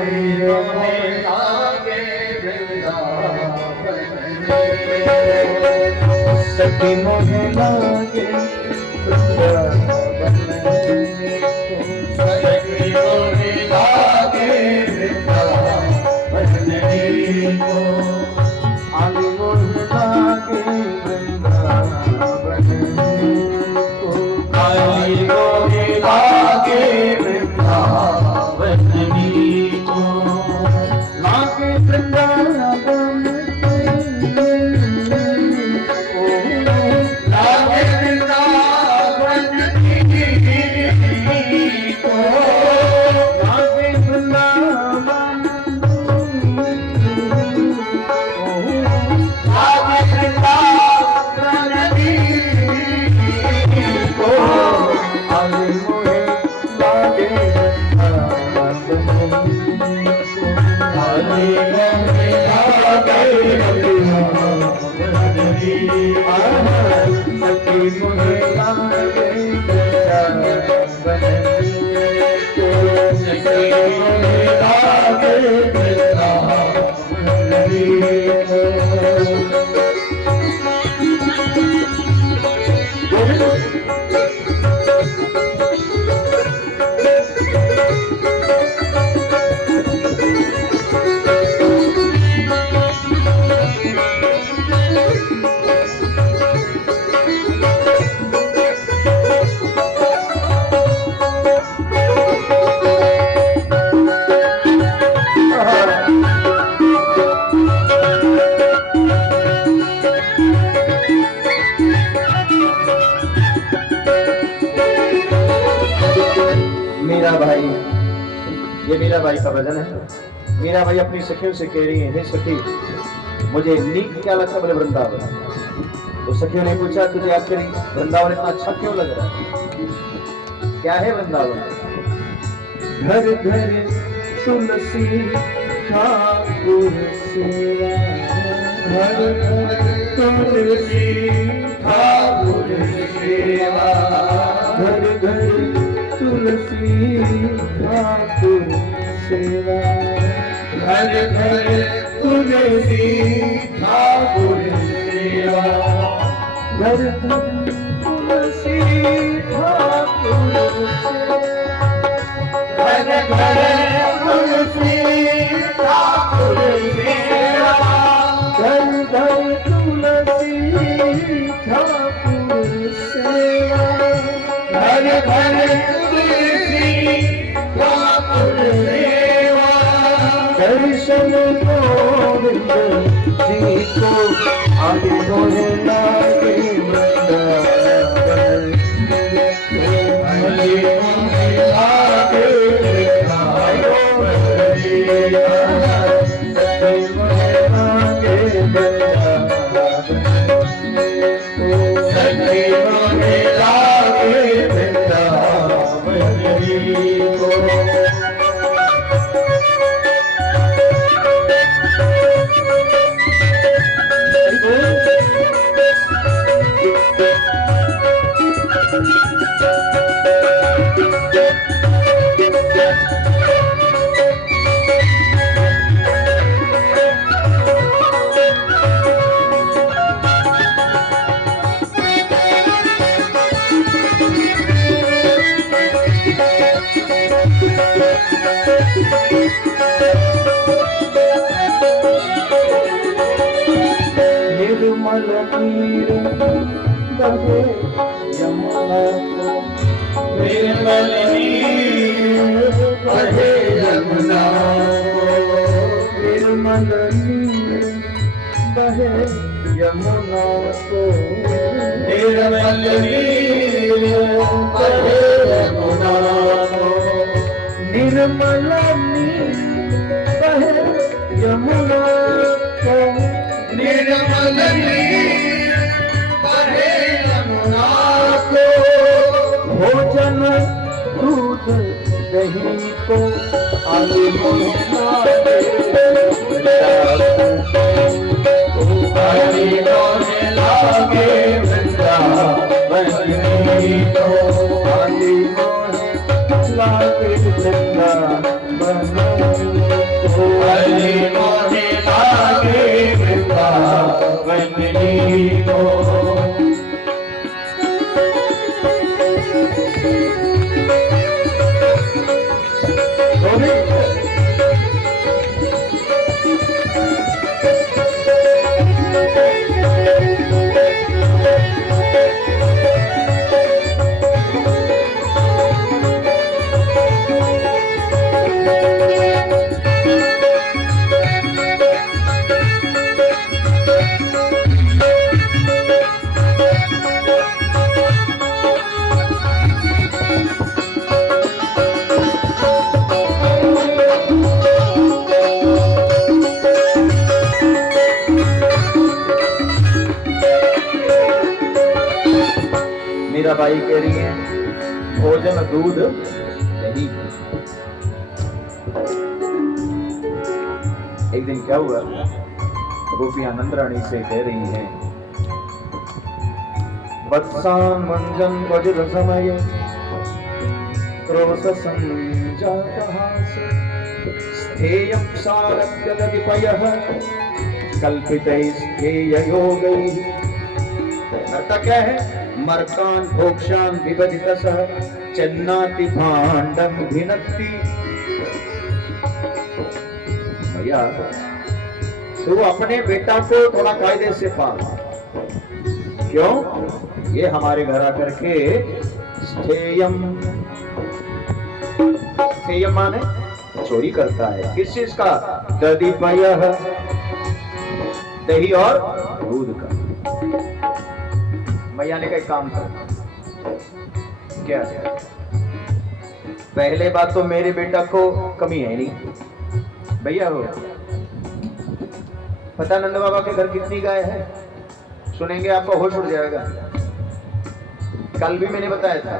सखी मोहे लागे वृंदावन सखी मोहे लागे वृंदावन को आली मोहे लागे वृंदावन को आली मोहे लागे वृंदावन को लागे वृंदावन मीरा भाई, ये मीरा भाई का भजन है। मीरा भाई अपनी सखियों से कह रही है, हे सखी मुझे नीक क्या लगता है, बोले वृंदावन। तो सखियों ने पूछा तुझे आखिर वृंदावन इतना अच्छा क्यों लग रहा है, क्या है वृंदावन? घर घर तुलसी ठाकुर सेवा, घर घर तुलसी ठाकुर सेवा, घर घर तुलसी ठाकुर सेवा, घर घर तुलसी ठाकुर सेवा, घर घर तुलसी ठाकुर सेवा, घर घर तुलसी ठाकुर सेवा, घर घर तुलसी ठाकुर सेवा, घर घर दर्शन गोविंद जी को आगे मोहे लागे वृंदावन, आगे मोहे लागे निर्मल नीर बहे यमुना को, निर्मल नीर बहे यमुना को, निर्मल नीर बहे यमुना को, निर्मल नीर बहे यमुना को, निर्मल नीर बहे यमुना को, निर्मल नीर बहे यमुना को, भोजन दूध दही को आगे मोहना लागे वृंदावन को, आगे मोहे लागे वृंदावन। भोजन दूध दही। एक दिन क्या हुआ, गोपियां नंद रानी से कह रही हैं, वत्सान मंजन वज्र समय क्रोध संजातहास स्थेयं सारभ्यदधिपयः कल्पितैस्थेययोगैः। करता क्या है, मर्कान भोक्षान विभजितसः चन्नाति भाण्डं भिनत्ति। भैया तू अपने बेटा को थोड़ा कायदे से पाल। क्यों? ये हमारे घर आकर के स्थेयम, स्थेयम माने चोरी करता है। किस चीज का? दधिपयः, दही और दूध का। मैया ने कहा काम कर। क्या? पहले बात तो मेरे बेटा को कमी है नहीं भैया। हो पता नंद बाबा के घर कितनी गाय है? सुनेंगे आपका होश उड़ जाएगा। कल भी मैंने बताया था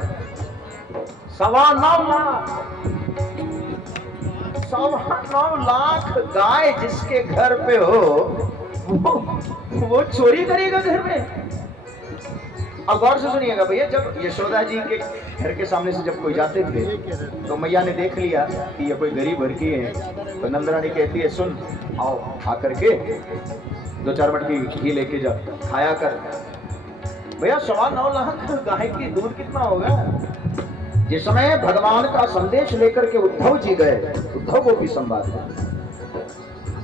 9.25 लाख, 9.25 लाख गाय जिसके घर पे हो वो चोरी करेगा घर में। अब गौर से सुनिएगा भैया, जब यशोदा जी के घर के सामने से जब कोई जाते थे तो मैया ने देख लिया कि ये कोई गरीब घर की है, तो नंदरानी कहती है सुन आओ आकर के 2-4 मटकी घी लेके जा, खाया कर। भैया 9.25 लाख गाय की दूध कितना होगा? जिस समय भगवान का संदेश लेकर के उद्धव जी गए, उद्धव को भी संवाद,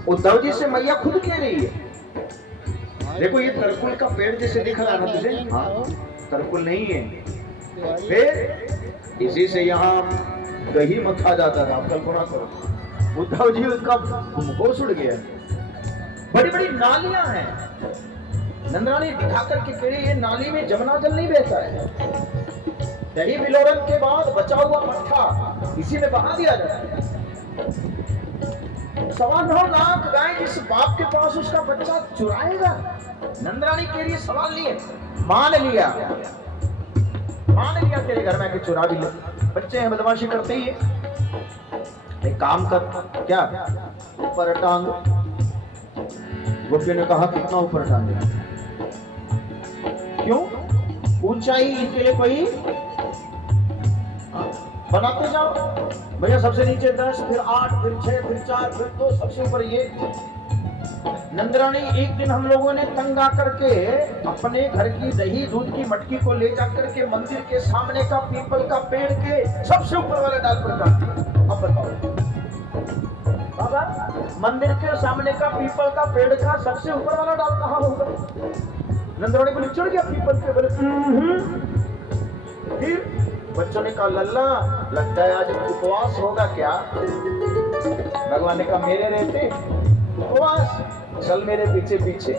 उद्धव जी से मैया खुद कह रही है, देखो ये तरकुल का पेड़ जैसे दिख रहा है ना तुझे? हाँ, तरकुल नहीं है। फिर इसी से यहाँ दही मथा जाता था। आप कल्पना करो, उद्धव जी उसका होश उड़ गया। बड़ी बड़ी नालियां हैं, नंदरानी दिखा करके कह रही है नाली में जमुना जल नहीं बहता है, दही बिलोरन के बाद बचा हुआ मट्ठा इसी में बहा दिया जाता है। 9.25 लाख गाय जिस बाप के पास उसका बच्चा चुराएगा? नंदरानी के लिए सवाल नहीं है, मान लिया तेरे घर में आके चुरा भी ले, बच्चे हैं बदमाशी करते ही है। एक काम कर, क्या? ऊपर टांग। गोपियों ने कहा कितना ऊपर टांगे? क्यों? ऊंचाई के लिए कोई बनाते जाओ भैया, सबसे नीचे 10, फिर 8, फिर 6, फिर 4, फिर 2, सबसे ऊपर ये। नंदरानी एक दिन हम लोगों ने तंग आकर के अपने घर की दही दूध की मटकी को ले जाकर के मंदिर के सामने का पीपल का पेड़ के सबसे ऊपर वाले डाल पर डाल। अब बताओ बाबा, मंदिर के सामने का पीपल का पेड़ का सबसे ऊपर वाला डाल कहाँ होगा? नंदरानी बोले चढ़ गया पीपल पे। बोले फिर बच्चों ने कहा लल्ला लगता है आज उपवास होगा क्या? भगवान ने कहा मेरे रहते उपवास, चल मेरे पीछे पीछे।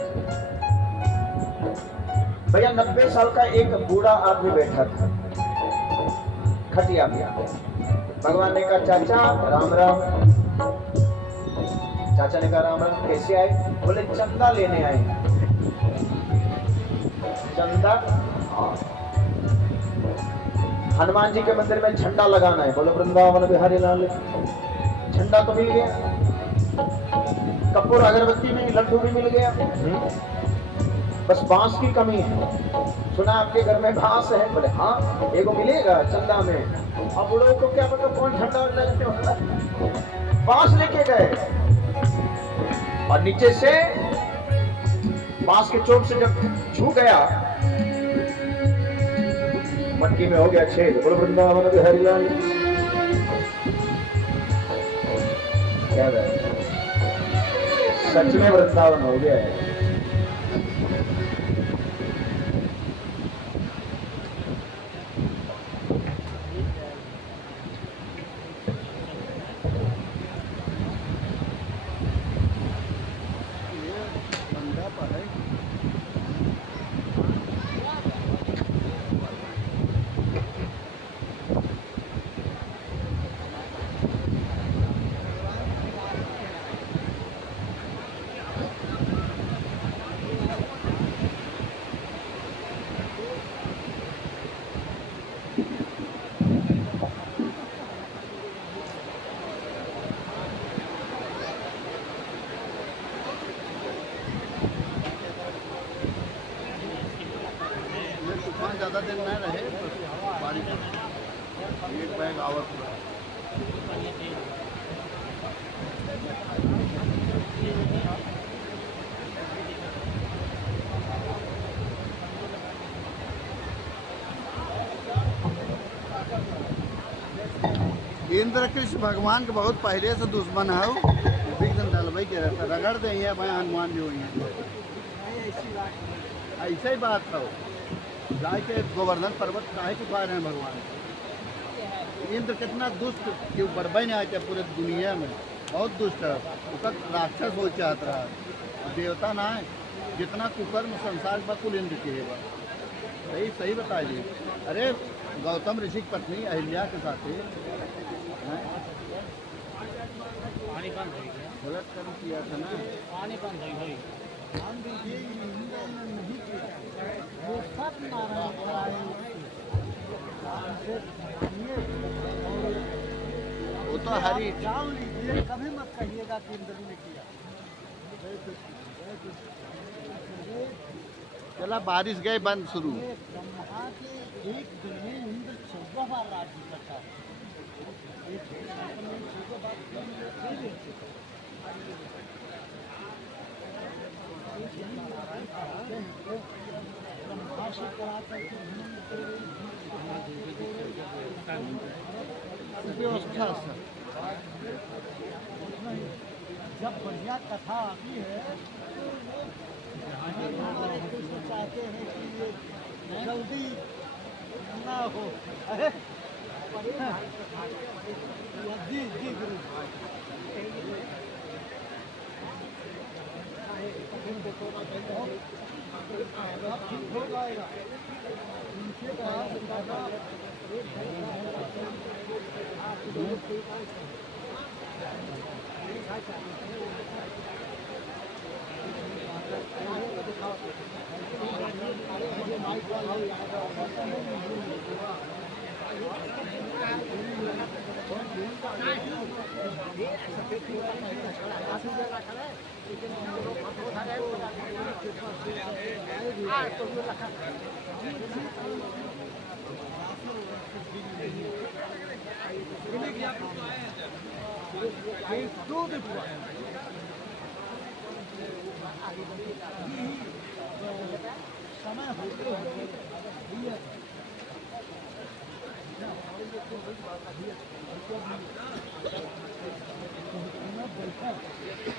भैया 90 साल का एक बूढ़ा आदमी बैठा था खटिया में। भगवान ने कहा चाचा राम राम। चाचा ने कहा राम राम, कैसे आए? बोले चंदा लेने आए। चंदा? हाँ। हनुमान जी के मंदिर में झंडा लगाना है। बोले वृंदावन बिहारी लाल। झंडा तो मिल गया, कपूर अगरबत्ती में लड्डू भी मिल गया, बस बांस की कमी है। सुना आपके घर में बांस है? बोले हाँ, एगो मिलेगा चंदा में। अब लोगों को क्या पता कौन झंडा लगते होता। बांस लेके गए और नीचे से बांस के चोट से जब छू गया मटकी में हो गया छेद। बोलो वृंदावन बिहारी लाल। क्या है? सच में वृंदावन हो गया है। ज़्यादा दिन ना रहे, बारी एक बैग आवत पूरा। इंद्र कृष्ण भगवान के बहुत पहले से दुश्मन है, विघ्न डलबई के रहता, रगड़ देंगे भाई हनुमान जी हुई हैं। ऐसा ही बात है, जाए के गोवर्धन पर्वत काहे के पा रहे हैं भगवान। इंद्र कितना दुष्ट कि बढ़बे नहीं आते पूरे दुनिया में, बहुत दुष्ट है, उसका राक्षस हो चाहता रहा, देवता ना है। जितना कुकर्म संसार में कुल इंद्र के है। सही सही बताइए। अरे गौतम ऋषि की पत्नी अहिल्या के साथ गलत कर्म किया था ना। पानी बंद है भाई। वो तो हरी जान लीजिए, कभी मत कहिएगा कि इंद्र ने किया। चला बारिश गए बंद शुरू। ब्रह्मा के एक दिन में इंद्र 14 बार राज्य करता है। एक शासन में 14 बार ब्रह्मा से करा करके व्यवस्था से जब बढ़िया कथा आती है तो चाहते हैं कि ये जल्दी ना हो। अरे जी जी गुरु अब ठीक हो जाएगा। उनके पास समय होते बैठा